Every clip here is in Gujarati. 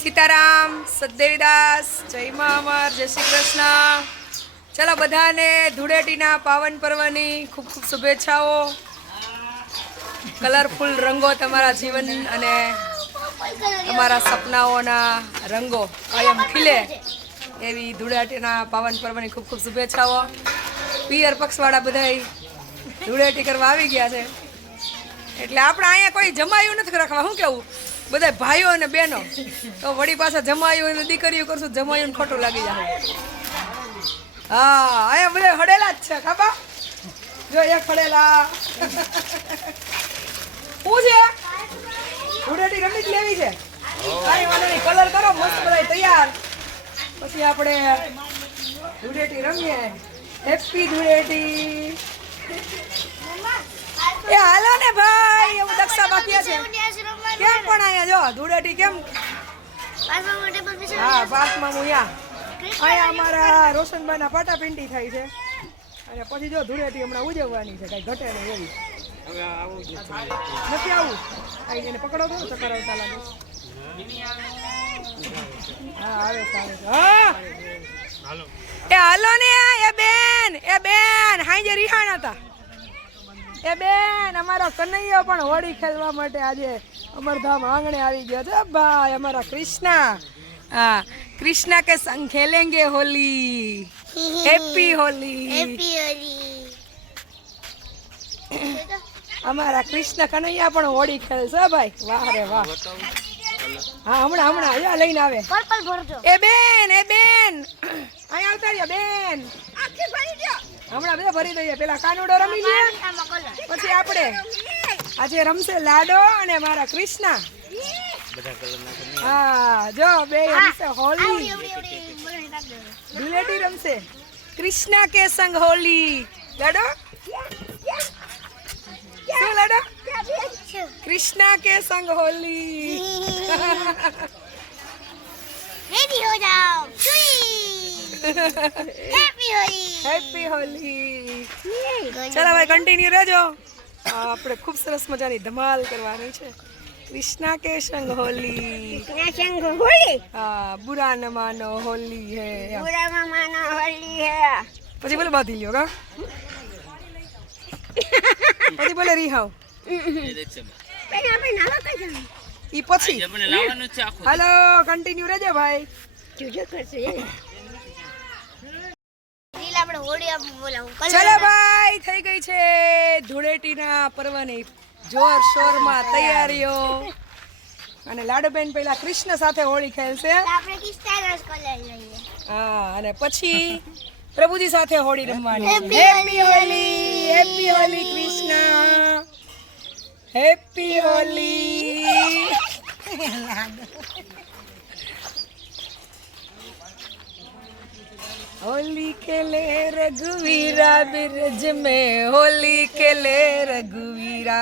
સીતારામ, સદેવીદાસ, જય મા અમર, જય શ્રી કૃષ્ણ. ચલો બધાને ધૂળેટીના પાવન પર્વની ખૂબ ખૂબ શુભેચ્છાઓ. કલરફુલ રંગો તમારા જીવન અને તમારા સપનાઓના રંગો કાયમ ખીલે એવી ધૂળેટીના પાવન પર્વની ખૂબ ખૂબ શુભેચ્છાઓ. પિયર પક્ષવાળા બધાય ધૂળેટી કરવા આવી ગયા છે. એટલે આપણે અહીંયા કોઈ જમાયું નથી રાખવા. શું કેવું? બધા ભાઈઓ અને બહેનો. તો વળી પાછા જમાયું અને દીકરીઓ કરશું જમાયું ખોટું લાગી જાય. હા, અહીંયા બધા હડેલા જ છે, ખાબા. જો એક હડેલા. શું છે? ધૂળેટી રમી જ લેવી છે? કાંઈ વાંધો નહીં કલર કરો, મસ્ત બધા તૈયાર. પછી આપણે ધૂળેટી રમીએ. હેપી ધૂળેટી એ હાલો ને ભાઈ, એવું દક્ષા બાકી છે. કેમ પણ અહીંયા જો ધૂળેટી કેમ? હા પાર્કમાં હું અહીંયા અહીંયા અમારા રોશનબાના પાટાપિંડી થાય છે. અને પછી જો ધૂળેટી હમણાં ઉજવવાની છે કઈ ઘટે નહીં એવી. નથી આવું? આવી એને પકડો તો ચક્કર આવતા લાગે. હા આવે છે, આવે. હા! એ હાલો ને એ બેન એ બેન હાંજે રિહાણ હતા. એ બેન અમારો કનૈયો પણ હોળી ખેલવા માટે આજે અમરધામ આંગણે આવી ગયો છે. ભાઈ અમારા કૃષ્ણા. હા કૃષ્ણા કે સંગ ખેલેંગે હોલી. હેપી હોલી અમારા કૃષ્ણ કનૈયા પણ હોળી ખેલશે ભાઈ. વાહ રે વાહ. હા હમણાં હમણાં. અહીંયા લઈને આવે. પર્પલ ભરજો એ બેન એ બેન. અહીંયા આવતા રહ્યો બેન. હમણાં બધા ભરી દઈએ. પેલા કાનુડો રમી લઈએ પછી આપણે આજે રમશે લાડો અને મારા કૃષ્ણ. હા જો બે રમશે હોલી. ધૂળેટી રમશે. કૃષ્ણ કે સંગ હોલી. લાડો? શું લાડો? કૃષ્ણ કે સંગ હોલી. રેડી હો જાઓ. Happy Holi happy Holi. ચલો ભાઈ કન્ટિન્યુ રહેજો. આપણે ખૂબ સરસ મજાની ધમાલ કરવાની છે. કૃષ્ણા કે સંગ હોલી? સંગ હોલી? હા બુરા ન માનો હોલી હે. બુરા ન માનો હોલી હે. પછી બોલે બાધી લ્યો કા પછી બોલે રીહાવ. ઈ પછી. મને લાવવાનું જ છે આખું હાલો કન્ટિન્યુ રહેજો ભાઈ. જોજો કરશે રીલ આપણે હોળી આપ બોલાવું ચલો ભાઈ થઈ ગઈ છે ધૂળેટીના પર્વની જોર શોરમાં તૈયારીઓ. અને લાડુબેન પહેલા કૃષ્ણ સાથે હોળી ખેલશે. હા અને પછી પ્રભુજી સાથે હોળી રમવાની. Happy Holi happy Holi Krishna! Happy Holi Holi खेले रघुवीरा बिरज में होली खेले रघुवीरा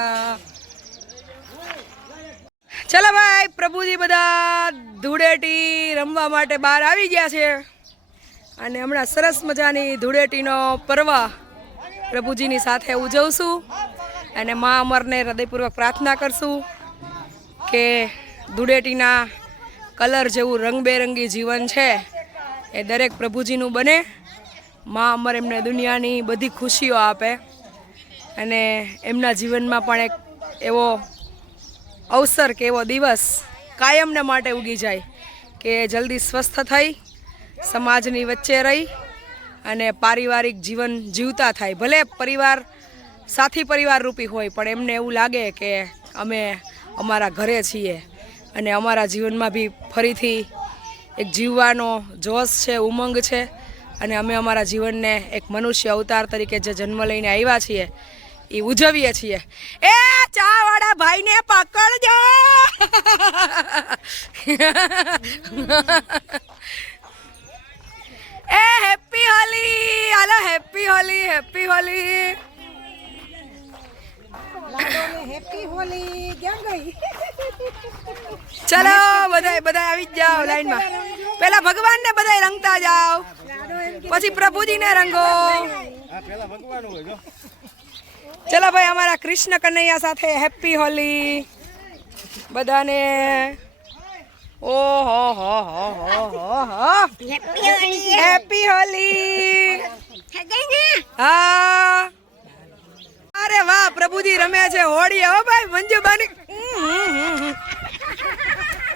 ચલો ભાઈ પ્રભુજી બધા ધૂળેટી રમવા માટે બહાર આવી ગયા છે અને હમણાં સરસ મજાની ધૂળેટીનો પર્વ પ્રભુજીની સાથે ઉજવશું અને મા અમરને હૃદયપૂર્વક પ્રાર્થના કરશું કે ધૂળેટીના કલર જેવું રંગબેરંગી જીવન છે એ દરેક પ્રભુજીનું બને. મા અમર એમને દુનિયાની બધી ખુશીઓ આપે અને એમના જીવનમાં પણ એક એવો અવસર કે એવો દિવસ કાયમને માટે ઉગી જાય કે જલ્દી સ્વસ્થ થઈ, સમાજની વચ્ચે રહી અને પારિવારિક જીવન જીવતા થાય. ભલે પરિવાર સાથી પરિવાર રૂપી હોય, પણ એમને એવું લાગે કે અમે અમારા ઘરે છીએ અને અમારા જીવનમાં બી ફરીથી એક જીવવાનો જોશ છે, ઉમંગ છે અને અમે અમારા જીવનને એક મનુષ્ય અવતાર તરીકે જે જન્મ લઈને આવ્યા છીએ એ ઉજવીએ છીએ. એ ચા વાળા ભાઈને પકડજો! એ હેપી હોલી, હાલો, happy Holi happy Holi. Happy Holi. ક્યાં ગઈ? ચલો બધાય બધાય આવી જ જાઓ લાઈનમાં. પેલા ભગવાન ને બધાય રંગતા જાઓ. પછી પ્રભુજીને રંગો. ચલો ભાઈ અમારા કૃષ્ણ કનૈયા સાથે હેપી હોલી. બધાને. ઓહો હો હો હો હો હો. હેપી હોલી. હા. પ્રભુજી રમે છે. હોળી હો ભાઈ મંજુબાની.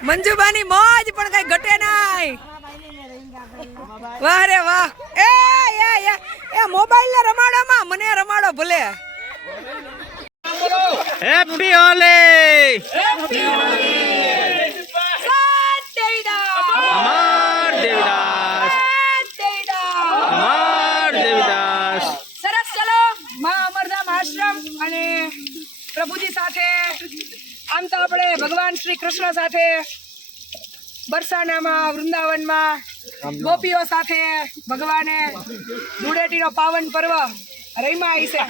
મંજુબાની મોજ પણ કઈ ઘટે નાય વાહ રે વાહ. એ એ એ એ મોબાઈલ ને રમાડોમાં મને રમાડો ભલે. હેપી હોલી સાત દેવીદાસ અમાર દેવીદાસ સાત દેવીદાસ અમાર દેવીદાસ સરસ ચલો માં અમરધામ આશ્રમ અને પ્રભુજી સાથે આમ તો આપણે ભગવાન શ્રી કૃષ્ણ સાથે બરસાનામાં વૃંદાવનમાં ગોપીઓ સાથે ભગવાને ધૂળેટીનો પાવન પર્વ રહીમાં આવી છે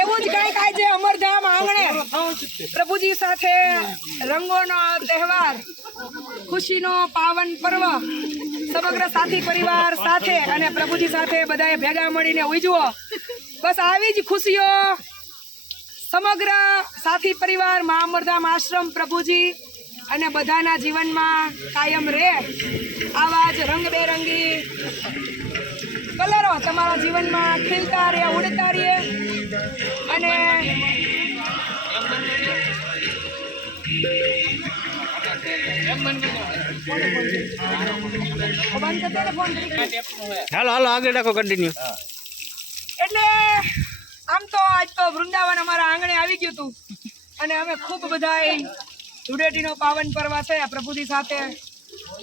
એવું જ કંઈક આજે અમરધામ આંગણે. પ્રભુજી સાથે રંગોનો તહેવાર ખુશીનો પાવન પર્વ સમગ્ર સાથી પરિવાર સાથે અને પ્રભુજી સાથે બધાએ ભેગા મળીને ઉજવો. બસ આવી જ ખુશીઓ સમગ્ર સાથી પરિવાર મા અમરધામ આશ્રમ પ્રભુજી અને બધાના જીવનમાં કાયમ રહે આવા જ રંગબેરંગી કલરો તમારા જીવનમાં ખીલતા રહે ઉડતા રહે અને. હાલો હાલો આગળ રાખો કન્ટિન્યુ એટલે તો આજ તો વૃંદાવન અમારા આંગણે આવી ગયું હતું. અને અમે ખૂબ બધા ધૂળેટીનો પાવન પર્વ છે પ્રભુજી સાથે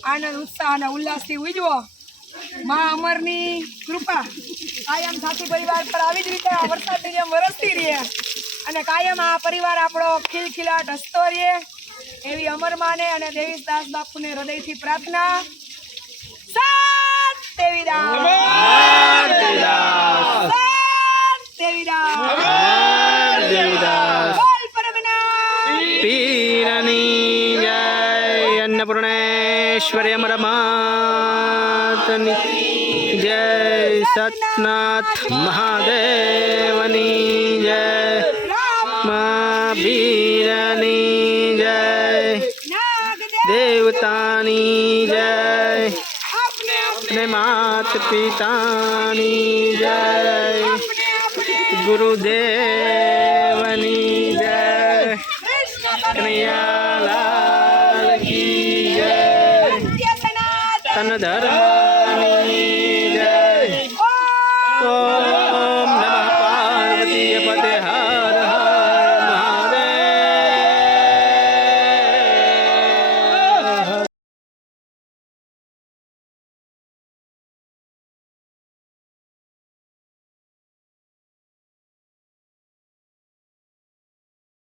આનંદ, ઉત્સાહ અને ઉલ્લાસથી ઉજવો. માં અમરની કૃપા કાયમ સાથી પરિવાર પર આવી જ રીતે આ વરસાદની જેમ વરસતી રહે અને કાયમ આ પરિવાર આપણો ખિલખિલાટ હસતો રહે એવી અમર માને અને દેવીદાસ બાપુને હૃદયથી પ્રાર્થના. સાત દેવીદાસ. અમાર દેવીદાસ સાત દેવીદાસ અમાર દેવીદાસ બોલ પરમના પીરની જય અન્નપૂર્ણેશ્વરી અમર માતની જય સતનાથ મહાદેવની જય મા પીરની જય ગુરુદેવની જય કનૈયાલાલ કી જય તન ધર્મ